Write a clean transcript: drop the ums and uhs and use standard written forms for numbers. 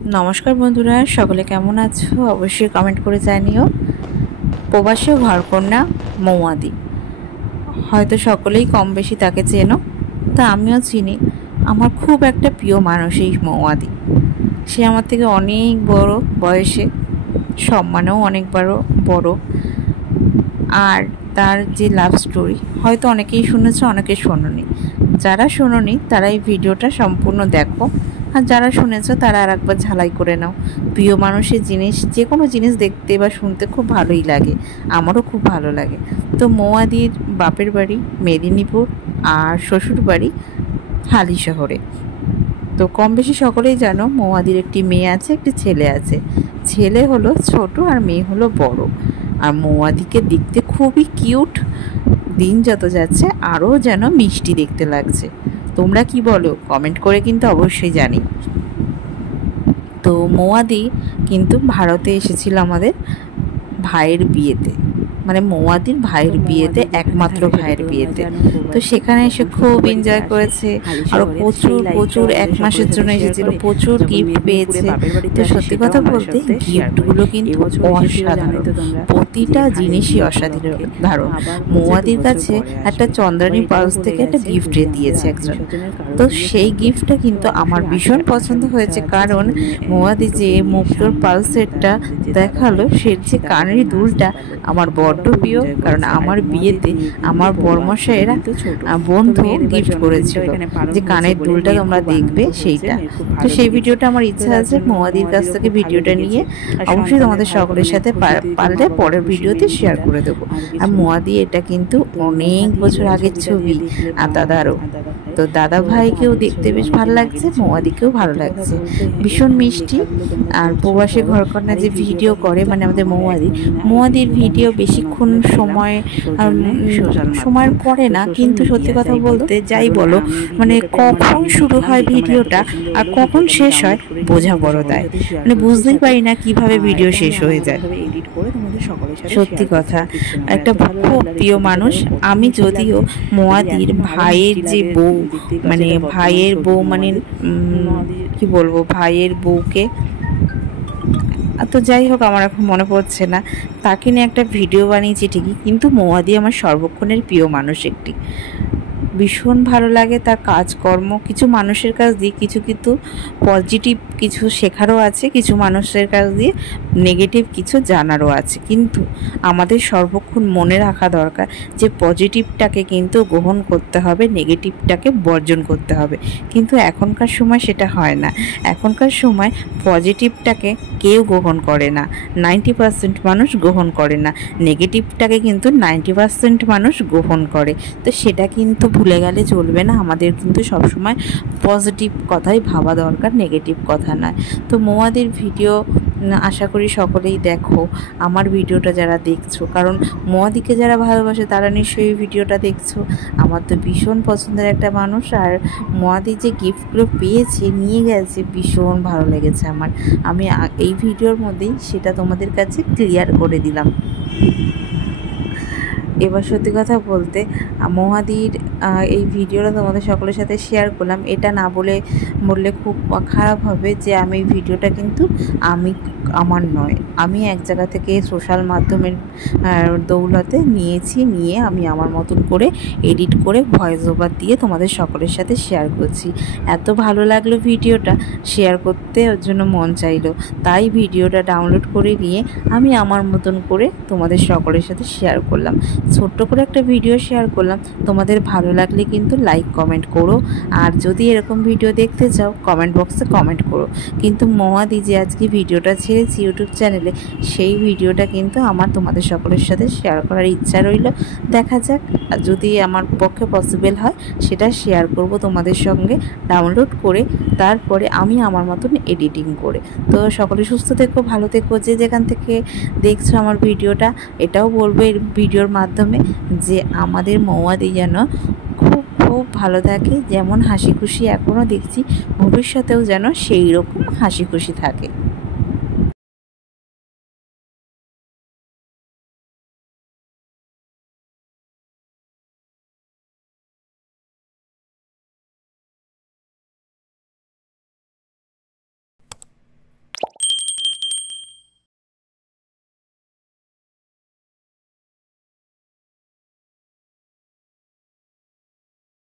নমস্কার বন্ধুরা, সকলে কেমন আছো? অবশ্যই কমেন্ট করে জানিও। প্রবাসী ঘরকন্যা মৌয়াদি, হয়তো সকলেই কম বেশি তাকে চেনো, তা আমিও চিনি। আমার খুব একটা প্রিয় মানুষ এই মৌয়াদি। সে আমার থেকে অনেক বড় বয়সে, সম্মানেও অনেক বড়। আর তার যে লাভ স্টোরি হয়তো অনেকেই শুনেছো, অনেকে শোনোনি। যারা শোনোনি তারা এই ভিডিওটা সম্পূর্ণ দেখো, আর যারা শুনেছো তারা আর একবার ঝালাই করে নাও। প্রিয় মানুষের জিনিস, যে কোনো জিনিস দেখতে বা শুনতে খুব ভালোই লাগে, আমারও খুব ভালো লাগে। তো মৌয়াদির বাপের বাড়ি মেদিনীপুর আর শ্বশুর বাড়ি হালিশহরে। তো কম বেশি সকলেই জানো মৌয়াদির একটি মেয়ে আছে, একটি ছেলে আছে। ছেলে হলো ছোট আর মেয়ে হলো বড়। আর মৌয়াদিকে দেখতে খুবই কিউট, দিন যত যাচ্ছে আরও যেন মিষ্টি দেখতে লাগছে। তোমরা কি বলো কমেন্ট করে কিন্তু অবশ্যই জানি। তো মৌয়াদি কিন্তু ভারতে এসেছিল আমাদের ভাইয়ের বিয়েতে, মানে মৌয়াদির ভাইয়ের বিয়েতে, একমাত্র ভাইয়ের বিয়েতে। তো সেখানে এসে খুব এনজয় করেছে, আর প্রচুর 1 মাসের জন্য এসেছিল, প্রচুর গিফট পেয়েছে। তো সত্যি কথা বলতে গিফটগুলো কিন্তু অসাধারণ, প্রতিটা জিনিসই অসাধারণ। মৌয়াদির কাছে একটা চন্দ্রানী পালস থেকে একটা গিফট দিয়েছে একজন। তো সেই গিফটটা কিন্তু আমার ভীষণ পছন্দ হয়েছে, কারণ মৌয়াদি যে মুক্তোর পালসেটটা দেখালো, সে যে কানের দুলটা আমার বড্ড প্রিয়। কারণ আমার বিয়েতে আমার বরমশাইয়েরা বন্ধু গিফট করেছিল যে কানের দুলটা তোমরা দেখবে সেইটা। তো সেই ভিডিওটা আমার ইচ্ছা আছে মৌয়াদির কাছ থেকে ভিডিওটা নিয়ে অবশ্যই তোমাদের সকলের সাথে পারলে পরের ভিডিওতে শেয়ার করে দেবো। আর মৌয়াদি এটা কিন্তু অনেক বছর আগের ছবি, আর দাদারও। তো দাদা ভাইকেও দেখতে বেশ ভালো লাগছে, মৌয়াদিকেও ভালো লাগছে, ভীষণ মিষ্টি। আর প্রবাসী ঘরকন্যা যে ভিডিও করে, মানে আমাদের মৌয়াদির ভিডিও বেশিক্ষণ সময়ের করে না, কিন্তু সত্যি কথা বলতে যাই বলো, মানে কখন শুরু হয় ভিডিওটা আর কখন শেষ হয় বোঝা বড় দায়। মানে বুঝতেই পারি না কিভাবে ভিডিও শেষ হয়ে যায়। সত্যি কথা, একটা খুব প্রিয় মানুষ। আমি যদিও মৌয়াদির ভাইয়ের যে বউ, মানে কি বলবো, ভাইয়ের বউকে, তো যাই হোক আমার এখন মনে পড়ছে না, তাকে নিয়ে একটা ভিডিও বানিয়েছি ঠিকই, কিন্তু মৌয়াদি আমার সর্বক্ষণের প্রিয় মানুষ একটি। ভীষণ ভালো লাগে তার কাজকর্ম। কিছু মানুষের কাছ দিয়ে কিছু পজিটিভ কিছু শেখারও আছে, কিছু মানুষের কাছ দিয়ে নেগেটিভ কিছু জানারও আছে। কিন্তু আমাদের সর্বক্ষণ মনে রাখা দরকার যে পজিটিভটাকে কিন্তু গ্রহণ করতে হবে, নেগেটিভটাকে বর্জন করতে হবে। কিন্তু এখনকার সময় সেটা হয় না। এখনকার সময় পজিটিভটাকে কেউ গ্রহণ করে না, 90% মানুষ গ্রহণ করে না। নেগেটিভটাকে কিন্তু 90% মানুষ গ্রহণ করে। তো সেটা কিন্তু ভুলে গেলে চলবে না। আমাদের কিন্তু সবসময় পজিটিভ কথাই ভাবা দরকার, নেগেটিভ কথা নয়। তো মৌয়াদির ভিডিও আশা করি সকলেই দেখো, আমার ভিডিওটা যারা দেখছো, কারণ মৌয়াদিকে যারা ভালোবাসে তারা নিশ্চয়ই ভিডিওটা দেখছো। আমার তো ভীষণ পছন্দের একটা মানুষ, আর মৌয়াদি যে গিফটগুলো পেয়েছে নিয়ে গেছে ভীষণ ভালো লেগেছে আমার। আমি এই ভিডিওর মধ্যেই সেটা তোমাদের কাছে ক্লিয়ার করে দিলাম। এবার সত্যি কথা বলতে মৌয়াদির এই ভিডিওটা তোমাদের সকলের সাথে শেয়ার করলাম। এটা না বললে খুব খারাপ হবে যে আমি এই ভিডিওটা কিন্তু আমার নয়, আমি এক জায়গা থেকে সোশ্যাল মাধ্যমের দৌলতে নিয়ে আমি আমার মতন করে এডিট করে ভয়েস ওভার দিয়ে তোমাদের সকলের সাথে শেয়ার করছি। এত ভালো লাগলো ভিডিওটা, শেয়ার করতে ওর জন্য মন চাইলো, তাই ভিডিওটা ডাউনলোড করে নিয়ে আমি আমার মতন করে তোমাদের সকলের সাথে শেয়ার করলাম। ছোট্ট করে একটা ভিডিও শেয়ার করলাম। তোমাদের ভালো লাগলে কিন্তু লাইক কমেন্ট করো, আর যদি এরকম ভিডিও দেখতে চাও কমেন্ট বক্সে কমেন্ট করো। কিন্তু মৌয়াদি যে আজকে ভিডিওটা ছেড়েছি ইউটিউব চ্যানেলে, সেই ভিডিওটা কিন্তু আমার তোমাদের সকলের সাথে শেয়ার করার ইচ্ছা রইল। দেখা যাক, যদি আমার পক্ষে পসিবল হয় সেটা শেয়ার করব তোমাদের সঙ্গে ডাউনলোড করে, তারপরে আমি আমার মতন এডিটিং করে। তো সকলে সুস্থ থেকো, ভালো থেকো, যে যেখান থেকে দেখছো আমার ভিডিওটা। এটাও বলবো এই ভিডিওর মাধ্যমে যে আমাদের মৌয়াদি যেন খুব ভালো থাকে, যেমন হাসি খুশি এখনও দেখছি, ভবিষ্যতেও যেন সেই রকম হাসি খুশি থাকে।